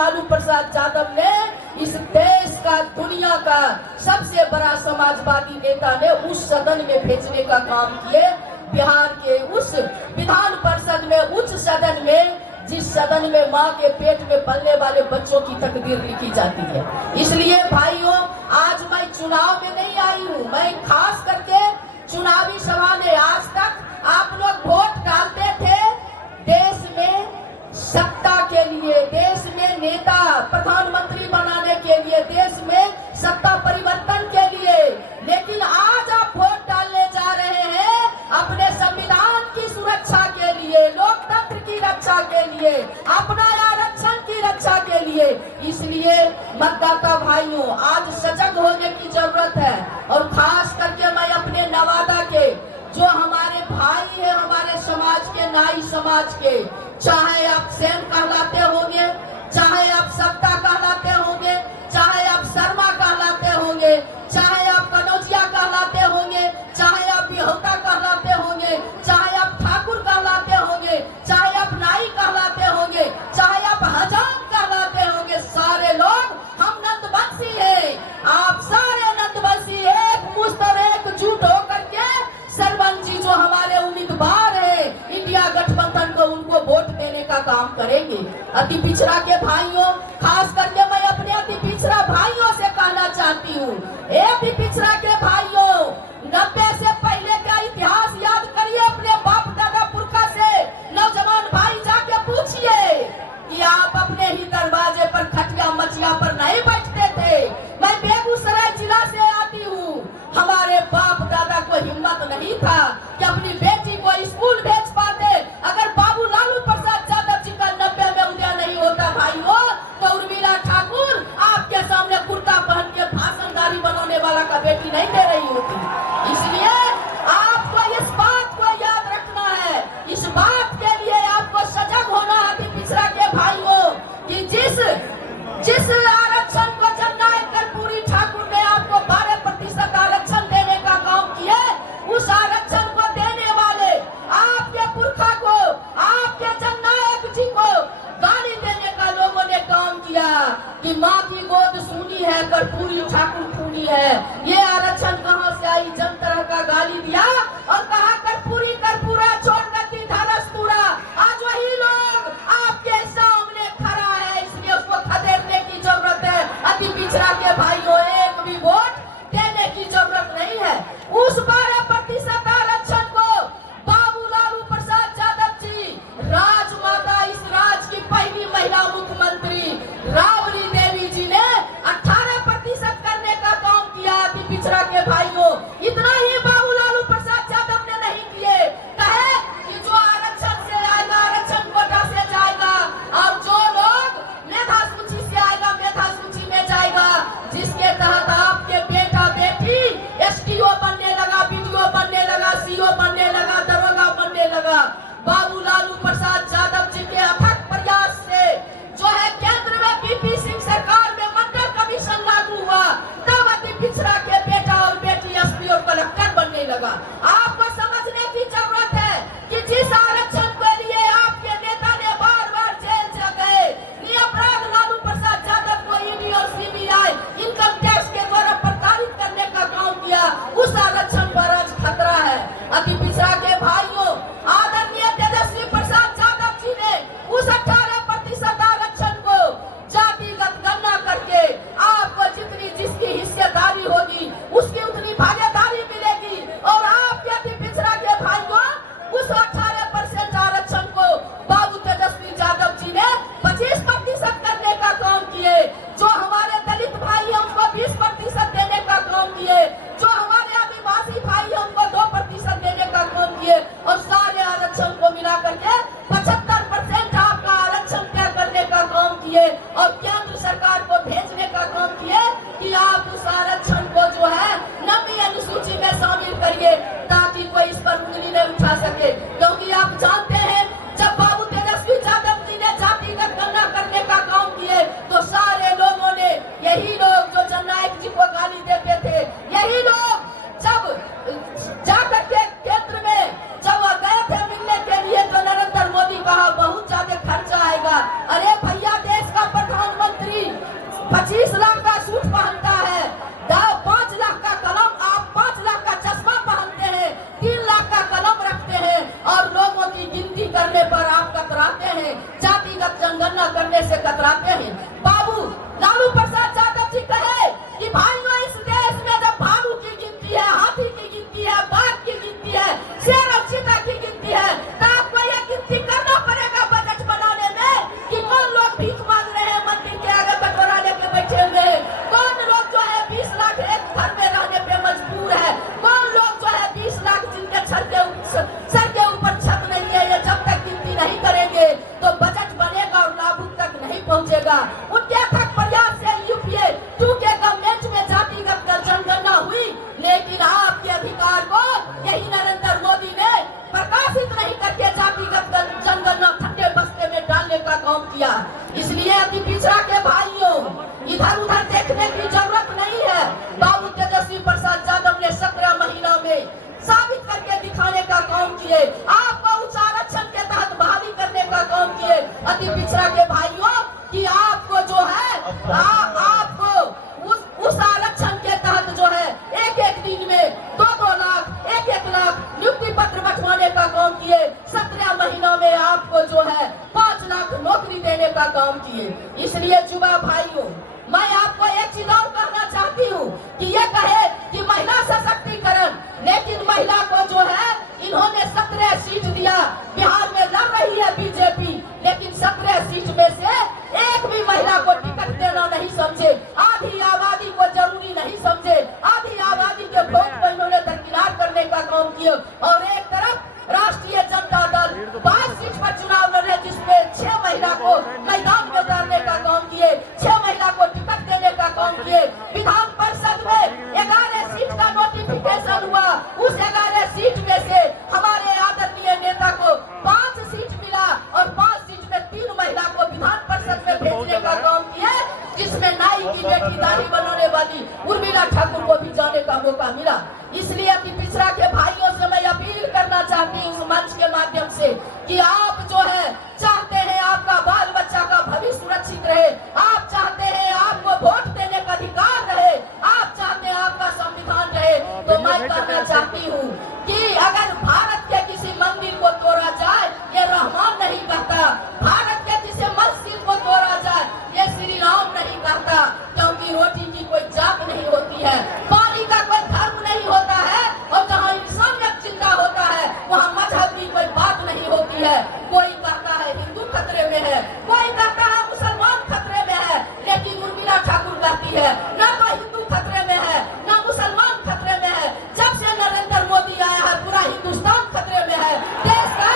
लालू प्रसाद यादव ने इस देश का, दुनिया का सबसे बड़ा समाजवादी नेता ने उस सदन में भेजने का काम किए। बिहार के उस विधान परिषद में, उच्च सदन में, जिस सदन में माँ के पेट में पलने वाले बच्चों की तकदीर लिखी जाती है। इसलिए भाइयों, आज मैं चुनाव में नहीं आई हूँ, मैं खास करके चुनावी सभा में, आज तक आप लोग वोट डालते थे देश में सत्ता के लिए, देश में नेता प्रधानमंत्री बनाने के लिए, देश में सत्ता परिवर्तन के लिए, लेकिन आज आप वोट डालने जा रहे हैं अपने संविधान की सुरक्षा के लिए, लोकतंत्र की रक्षा के लिए, अपना आरक्षण की रक्षा के लिए। इसलिए मतदाता भाइयों, आज सजग होने की जरूरत है। और खास करके मैं अपने नवादा के जो हमारे भाई है, हमारे समाज के, नाई समाज के, चाहे आप सेन कहलाते होंगे, चाहे आप सत्ता कहलाते होंगे, चाहे आप शर्मा कहलाते होंगे, चाहे आप कनौजिया कहलाते होंगे, चाहे आप बिहोता कहलाते होंगे, चाहे आप ठाकुर कहलाते होंगे, चाहे आप नाई कहलाते होंगे, चाहे आप हजाम कहलाते होंगे, सारे लोग हम नंदवंशी हैं। आप सारे नंदवंशी एक मुश्तर एकजुट होकर के सरपंच जी जो हमारे उम्मीदवार है इंडिया गठबंधन को, उनको वोट देने का काम करेंगे। अति पिछड़ा के भाइयों, खास करके मैं अपने अति पिछड़ा भाइयों से कहना चाहती हूँ, अति पिछड़ा के भाइयों, 90 से पहले का इतिहास याद करिए, अपने बाप दादा पुरखा से नौजवान भाई जाके पूछिए कि आप अपने ही दरवाजे पर खटिया मचिया पर नहीं बैठते थे। मैं बेगूसराय जिला से आती हूँ, हमारे बाप दादा को हिम्मत नहीं था कि अपनी बेटी को स्कूल भेज पाते। अगर बाबू लालू प्रसाद यादव जी का 90 में उदय नहीं होता भाइयों, तो उर्मिला ठाकुर आपके सामने कुर्ता पहन के भाषणदारी बनाने वाला का बेटी नहीं दे रही होती। इसलिए आपको इस बात को याद रखना है, इस बात के लिए आपको सजग होना है पिछड़ा के भाइयों, कि जिस आरक्षण को जननायक कर्पूरी ठाकुर ने आपको 12% आरक्षण देने का काम किया, उस आरक्षण को देने वाले आपके पुरखा को, आपके जननायक जी को गाली देने का लोगों ने काम किया कि माँ की गोद सुनी है, कर्पूरी ठाकुर खूनी है। ये आरक्षण कहाँ से आई? जन तरह का गाली दिया और कहा कर्पूरी कर्पूरा छोड़ करती धरस्तूरा। आज वही लोग आपके सामने खड़ा है, इसलिए उसको खदेड़ने की जरूरत है। अति पिछड़ा के भाइयों, एक भी वोट देने की जरूरत नहीं है। उस 12% आरक्षण को बाबू लालू प्रसाद यादव जी, राजमाता, इस राज की पहली महिला मुख्यमंत्री राबड़ी देवी जी ने 18% करने का काम किया। अति पिछड़ा के भाइयों, इतना ही बाबू लालू प्रसाद यादव ने नहीं किए, कहे कि जो आरक्षण से आएगा आरक्षण कोटा से जाएगा, और जो लोग मेधा सूची से आएगा मेधा सूची में जाएगा, जिसके तहत आपके बेटा बेटी एसटीओ बनने लगा, बीडीओ बनने लगा, सीओ बनने लगा, दरोगा बनने लगा। बाबू लालू प्रसाद यादव जी के अथक प्रयास से जो है केंद्र में बीपी सिंह सरकार में मंडल कमीशन लागू हुआ, तब अति पिछड़ा के बेटा और बेटी एसपी और कलेक्टर बनने लगा। आपको समझने की जरूरत है कि जिस आरक्षण के लिए आपके नेता ने बार बार जेल गए, निरपराध लालू प्रसाद यादव को ईडी और सीबीआई इनकम टैक्स के द्वारा प्रताड़ित करने का काम किया, उस आरक्षण पर आज खतरा है। अति पिछड़ा के भाइयों, आदरणीय तेजस्वी प्रसाद यादव जी ने उस 18% आरक्षण को जातिगत गणना करके आपको जितनी जिसकी हिस्सेदारी होगी उसकी उतनी भागीदारी मिलेगी, और आपके अति पिछड़ा के भाइयों उस 18% इस्तेमाल करने से कतराते हैं। बाबू लालू प्रसाद यादव जी कहे कि भाइयों इस देश में जब भालू की गिनती है, हाथी की गिनती है, बाघ की गिनती है, शेर और चीता की गिनती है, तो आपको यह गिनती करना पड़ेगा बजट बनाने में कि कौन लोग भीख मांग रहे हैं, मंदिर के आगे कटोरा लेके बैठे हुए हैं, कौन लोग जो है 20 लाख एक घर में रहने पे मजबूर है, कौन लोग जो है 20 लाख जिनके सर के ऊपर छत नहीं है। ये जब तक गिनती नहीं करेंगे तो बजट बनेगा और लाभुक तक नहीं पहुंचेगा। उनके तक प्रयास से यूपीए 2 के गवर्नमेंट में जातिगत जनगणना हुई, लेकिन आपके अधिकार को यही नरेंद्र मोदी ने प्रकाशित नहीं करके जातिगत जनगणना ठंडे बस्ते में डालने का काम किया। इसलिए अति पिछड़ा के भाइयों इधर उधर देखने की जरूरत नहीं है। बाबू तेजस्वी प्रसाद यादव ने 17 महीना में साबित करके दिखाने का काम किए, आपको उच्च आरक्षण के तहत बहाली करने का काम किए। अति पिछड़ा के भाइयों कि आपको जो है आपको उस आरक्षण के तहत जो है एक दिन में 2-2 लाख 1-1 लाख नियुक्ति पत्र बंटवाने का काम किए। 17 महीनों में आपको जो है 5 लाख नौकरी देने का काम किए। इसलिए युवा भाइयों मैं आपको एक चीज और कहना चाहती हूँ कि ये कहे कि महिला सशक्तिकरण, लेकिन महिला को जो है इन्होंने 17 सीट दिया। बिहार में लड़ रही है बीजेपी, लेकिन 17 सीट में से एक भी महिला को टिकट देना नहीं समझे, आधी आबादी को जरूरी नहीं समझे, आधी आबादी के वोट को इन्होंने दरकिनार करने का काम किया। और एक तरफ राष्ट्रीय जनता दल 22 सीट पर चुनाव लड़े, जिसमें 6 महिला को मैदान में उतारने का काम किए, 6 महिला को टिकट देने का काम किए। विधान परिषद में 11 सीट का नोटिफिकेशन हुआ, उस 11 सीट में से हमारे आदरणीय नेता को 5 सीट मिला और 5 सीट में 3 महिला को विधान परिषद में भेजने का काम किया, जिसमें नाई की बेटी दाढ़ी बनाने वाली उर्मिला ठाकुर को भी जाने का मौका मिला। इसलिए अति पिछड़ा के भाइयों से मैं अपील करना चाहती हूँ इस मंच के माध्यम से कि आप जो है चाहते हैं आपका बाल बच्चा का भविष्य सुरक्षित रहे, आप चाहते हैं आपको वोट देने का अधिकार रहे, आप चाहते हैं आपका संविधान रहे, तो मैं कहना चाहती हूँ कि अगर भारत के किसी मंदिर को तोड़ा जाए ये रहमान नहीं कहता, भारत के किसी मस्जिद को तोड़ा जाए ये श्री राम नहीं कहता, क्योंकि रोटी की कोई जात नहीं होती है, पानी का कोई धर्म नहीं होता है, और जहाँ इंसानियत जिंदा होता है वहाँ मजहब की कोई बात नहीं होती है। कोई कहता है हिंदू खतरे में है, कोई कहता है मुसलमान खतरे में है, लेकिन उर्मिला ठाकुर कहती है ना तो हिंदू खतरे में है ना मुसलमान खतरे में है। जब से नरेंद्र मोदी आया है पूरा हिंदुस्तान खतरे में है, देश का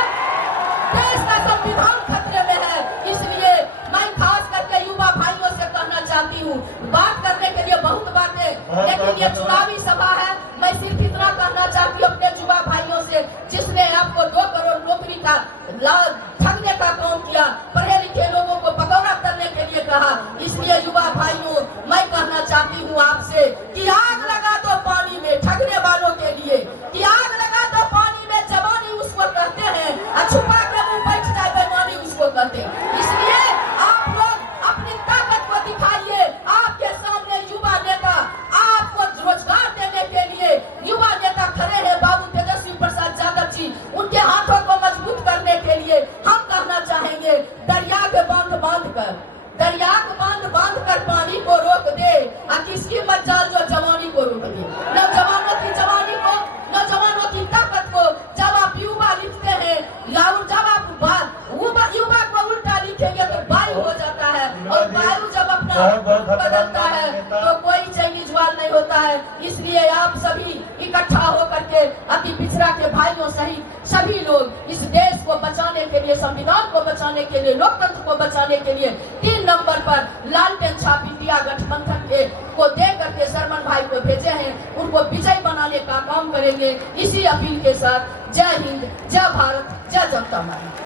संविधान खतरे में है। इसलिए मैं खास करके युवा भाइयों से कहना चाहती हूँ, बात करने के लिए बहुत बातें, लेकिन ये चुनावी सभा है, मैं सिर्फ इतना कहना चाहती हूँ अपने युवा भाइयों से, जिसने आपको 2 करोड़ नौकरी का ठगने का काम किया, पढ़े लिखे लोगों को पकौड़ा करने के लिए कहा। इसलिए युवा भाइयों मैं कहना चाहती हूँ आपसे कि आग लगा दो पानी में ठगने वालों के लिए, कि आग लगा दो पानी में जवानी उसको कहते हैं, और छुपा के मुंह बैठ जाए बेईमानी उसको कहते हैं। इसलिए आप लोग अपनी ताकत को दिखाइए। आपके सामने युवा नेता आपको रोजगार देने के लिए युवा नेता खड़े हैं, बाबू तेजस्वी प्रसाद यादव जी, उनके हाथों को मजबूत करने के लिए हम कहना चाहेंगे दरिया के बांध बांध कर पानी को रोक दे, और किसकी मजाल जो जवानी को रोक दे, नौजवानों की जवानी को, नौजवानों की ताकत को। जब आप युवा लिखते हैं, जब आप युवा को उल्टा लिखेंगे तो वायु हो जाता है, और वायु जब अपना बदलता है तो कोई चाइनीज वाल नहीं होता है। इसलिए आप सभी इकट्ठा होकर के अति पिछड़ा के भाइयों सहित सभी लोग इस देश को बचाने के लिए, संविधान को बचाने के लिए, लोकतंत्र को बचाने के लिए 3 नंबर पर लालटेन छाप इंडिया गठबंधन को दे करके शर्मन भाई को भेजे हैं, उनको विजयी बनाने का काम करेंगे। इसी अपील के साथ जय हिंद, जय भारत, जय जनता।